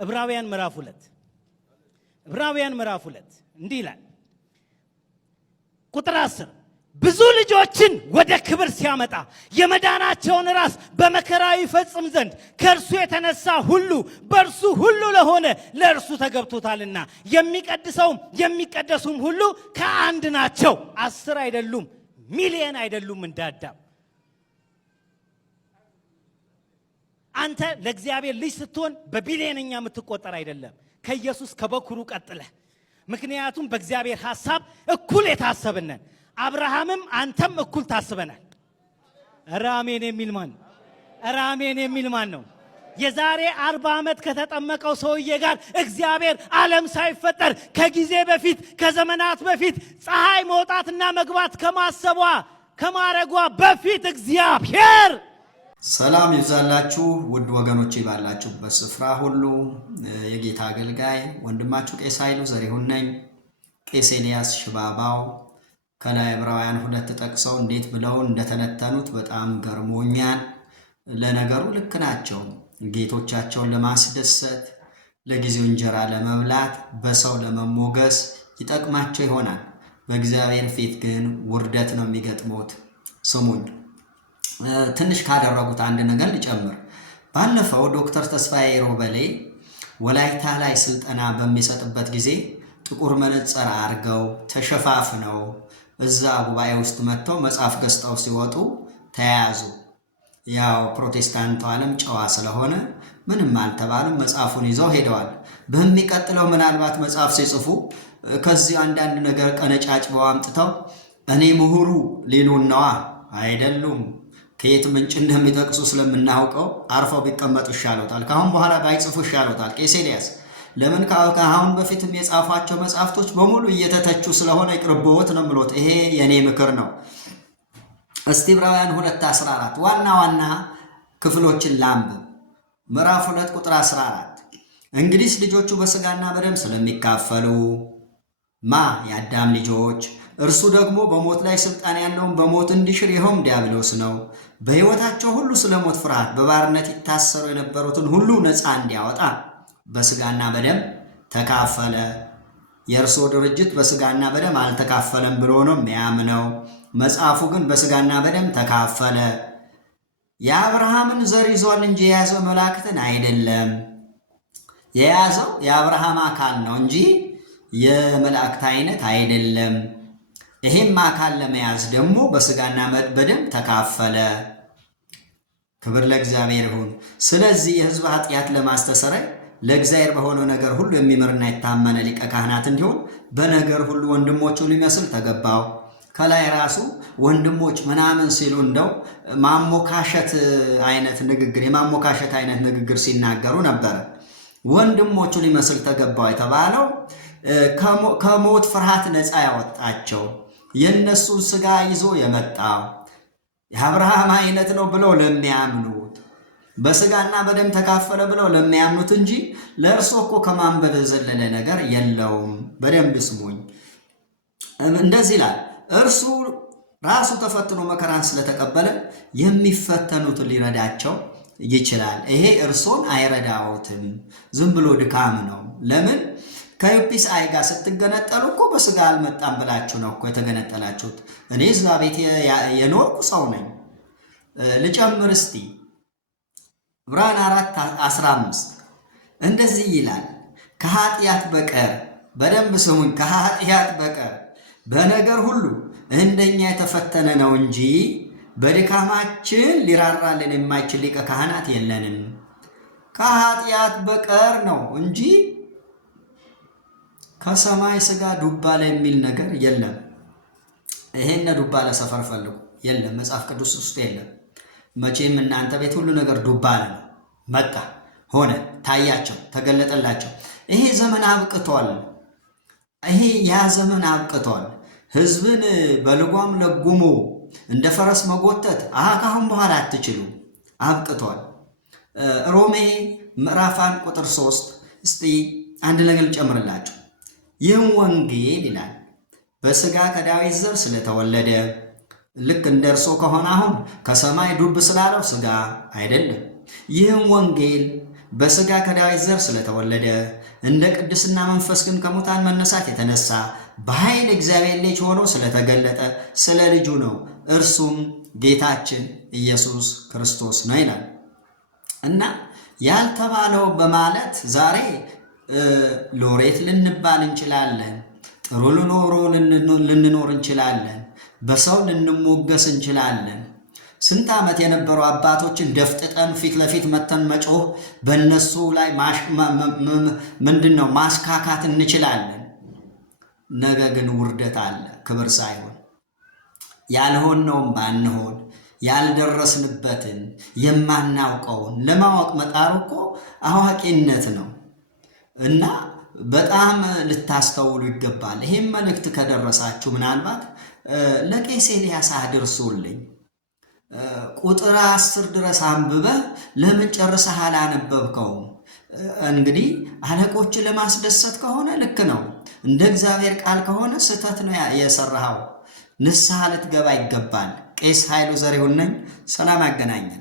ዕብራውያን ምዕራፍ 2 እንዲህ ይላል ቁጥር 10 ብዙ ልጆችን ወደ ክብር ሲያመጣ የመዳናቸውን ራስ በመከራ ይፈጽም ዘንድ ከእርሱ የተነሳ ሁሉ በእርሱ ሁሉ ለሆነ ለእርሱ ተገብቶታልና የሚቀድሰውም የሚቀደሱም ሁሉ ከአንድ ናቸው። 10 አይደሉም፣ ሚሊዮን አይደሉም። እንዳዳም አንተ ለእግዚአብሔር ልጅ ስትሆን በቢሊዮንኛ የምትቆጠር አይደለም፣ ከኢየሱስ ከበኩሩ ቀጥለህ። ምክንያቱም በእግዚአብሔር ሐሳብ እኩል የታሰብነን አብርሃምም አንተም እኩል ታስበናል። አሜን የሚል ማን? አሜን የሚል ማን ነው? የዛሬ 40 ዓመት ከተጠመቀው ሰውዬ ጋር እግዚአብሔር ዓለም ሳይፈጠር ከጊዜ በፊት ከዘመናት በፊት ፀሐይ መውጣትና መግባት ከማረጓ በፊት እግዚአብሔር ሰላም ይብዛላችሁ ውድ ወገኖቼ ባላችሁበት ስፍራ ሁሉ የጌታ አገልጋይ ወንድማችሁ ቄስ ኃይሉ ዘሪሁን ነኝ። ቄስ ኤልያስ ሽባባው ከላይ ዕብራውያን 2 ጠቅሰው እንዴት ብለው እንደተነተኑት በጣም ገርሞኛል። ለነገሩ ልክ ናቸው። ጌቶቻቸውን ለማስደሰት ለጊዜው እንጀራ ለመብላት በሰው ለመሞገስ ይጠቅማቸው ይሆናል። በእግዚአብሔር ፊት ግን ውርደት ነው የሚገጥሙት። ስሙኝ፣ ትንሽ ካደረጉት አንድ ነገር ልጨምር። ባለፈው ዶክተር ተስፋዬ ሮበሌ ወላይታ ላይ ስልጠና በሚሰጥበት ጊዜ ጥቁር መነጽር አድርገው ተሸፋፍነው እዛ ጉባኤ ውስጥ መጥተው መጽሐፍ ገዝተው ሲወጡ ተያያዙ። ያው ፕሮቴስታንቱ ዓለም ጨዋ ስለሆነ ምንም አልተባሉም፣ መጽሐፉን ይዘው ሄደዋል። በሚቀጥለው ምናልባት መጽሐፍ ሲጽፉ ከዚህ አንዳንድ ነገር ቀነጫጭበው አምጥተው እኔ ምሁሩ ሊሉን ነዋ። አይደሉም። ከየት ምንጭ እንደሚጠቅሱ ስለምናውቀው አርፈው ቢቀመጡ ይሻሎታል። ካሁን በኋላ ባይጽፉ ይሻሎታል። ቄስ ኤልያስ ለምን ከአሁን በፊትም የጻፏቸው መጽሐፍቶች በሙሉ እየተተቹ ስለሆነ ይቅርብዎት ነው የምሎት። ይሄ የኔ ምክር ነው። እስቲ ዕብራውያን 2:14 ዋና ክፍሎችን ላንብብ። ምዕራፍ 2 ቁጥር 14 እንግዲህ ልጆቹ በስጋና በደም ስለሚካፈሉ የአዳም ልጆች እርሱ ደግሞ በሞት ላይ ስልጣን ያለውን በሞት እንዲሽር ይኸውም ዲያብሎስ ነው። በሕይወታቸው ሁሉ ስለ ሞት ፍርሃት በባርነት ይታሰሩ የነበሩትን ሁሉ ነፃ እንዲያወጣ በስጋና በደም ተካፈለ። የእርሱ ድርጅት በስጋና በደም አልተካፈለም ብሎ ነው የሚያምነው። መጽሐፉ ግን በስጋና በደም ተካፈለ። የአብርሃምን ዘር ይዟል እንጂ የያዘው መላእክትን አይደለም። የያዘው የአብርሃም አካል ነው እንጂ የመላእክት አይነት አይደለም። ይሄም አካል ለመያዝ ደግሞ በስጋና በደም ተካፈለ። ክብር ለእግዚአብሔር ይሁን። ስለዚህ የሕዝብ ኃጢአት ለማስተሰረይ ለእግዚአብሔር በሆነው ነገር ሁሉ የሚምርና የታመነ ሊቀ ካህናት እንዲሆን በነገር ሁሉ ወንድሞቹ ሊመስል ተገባው። ከላይ ራሱ ወንድሞች ምናምን ሲሉ እንደው የማሞካሸት አይነት ንግግር ሲናገሩ ነበረ። ወንድሞቹ ሊመስል ተገባው የተባለው ከሞት ፍርሃት ነፃ ያወጣቸው የነሱን ስጋ ይዞ የመጣው የአብርሃም አይነት ነው ብለው ለሚያምኑት በስጋና በደም ተካፈለ ብለው ለሚያምኑት እንጂ ለእርሱ እኮ ከማንበብ የዘለለ ነገር የለውም። በደንብ ስሙኝ። እንደዚህ ይላል፣ እርሱ ራሱ ተፈትኖ መከራን ስለተቀበለ የሚፈተኑትን ሊረዳቸው ይችላል። ይሄ እርሶን አይረዳዎትም፣ ዝም ብሎ ድካም ነው። ለምን ከዩፒስ አይ ጋር ስትገነጠሉ እኮ በስጋ አልመጣም ብላችሁ ነው እኮ የተገነጠላችሁት። እኔ እዛ ቤት የኖርኩ ሰው ነኝ። ልጨምር እስቲ ዕብራውያን 4:15 እንደዚህ ይላል፣ ከኃጢአት በቀር በደንብ ስሙኝ፣ ከኃጢአት በቀር በነገር ሁሉ እንደኛ የተፈተነ ነው እንጂ በድካማችን ሊራራልን የማይችል ሊቀ ካህናት የለንም። ከኃጢአት በቀር ነው እንጂ ከሰማይ ስጋ ዱባ ላይ የሚል ነገር የለም። ይሄን ዱባ ለሰፈር ፈልጉ፣ የለም መጽሐፍ ቅዱስ ውስጥ የለም። መቼም እናንተ ቤት ሁሉ ነገር ዱባ ነው። መጣ፣ ሆነ፣ ታያቸው፣ ተገለጠላቸው። ይሄ ዘመን አብቅቷል። ያ ዘመን አብቅቷል። ሕዝብን በልጓም ለጉሞ እንደ ፈረስ መጎተት ካሁን በኋላ አትችሉ፣ አብቅቷል። ሮሜ ምዕራፍ 1 ቁጥር 3 እስቲ አንድ ነገር ልጨምርላችሁ። ይህም ወንጌል ይላል በስጋ ከዳዊት ዘር ስለተወለደ ልክ እንደ እርሱ ከሆነ አሁን ከሰማይ ዱብ ስላለው ስጋ አይደለም። ይህም ወንጌል በሥጋ ከዳዊት ዘር ስለተወለደ እንደ ቅድስና መንፈስ ግን ከሙታን መነሳት የተነሳ በኃይል እግዚአብሔር ልጅ ሆኖ ስለተገለጠ ስለ ልጁ ነው። እርሱም ጌታችን ኢየሱስ ክርስቶስ ነው ይላል እና ያልተባለው በማለት ዛሬ ሎሬት ልንባል እንችላለን። ጥሩ ልንኖር እንችላለን። በሰው ልንሞገስ እንችላለን። ስንት ዓመት የነበሩ አባቶችን ደፍጥጠን ፊት ለፊት መተን መጮህ በእነሱ ላይ ማስካካት እንችላለን። ነገ ግን ውርደት አለ፣ ክብር ሳይሆን ያልሆነውም ባንሆን ያልደረስንበትን የማናውቀውን ለማወቅ መጣሩ እኮ አዋቂነት ነው እና በጣም ልታስተውሉ ይገባል። ይህም መልእክት ከደረሳችሁ ምናልባት ለቄስ ኤልያስ አድርሱልኝ። ቁጥር 10 ድረስ አንብበህ ለምን ጨርሰህ አላነበብከውም? እንግዲህ አለቆችን ለማስደሰት ከሆነ ልክ ነው። እንደ እግዚአብሔር ቃል ከሆነ ስህተት ነው የሰራኸው። ንስሐ ልትገባ ይገባል። ቄስ ኃይሉ ዘሪሁን ነኝ። ሰላም ያገናኘን።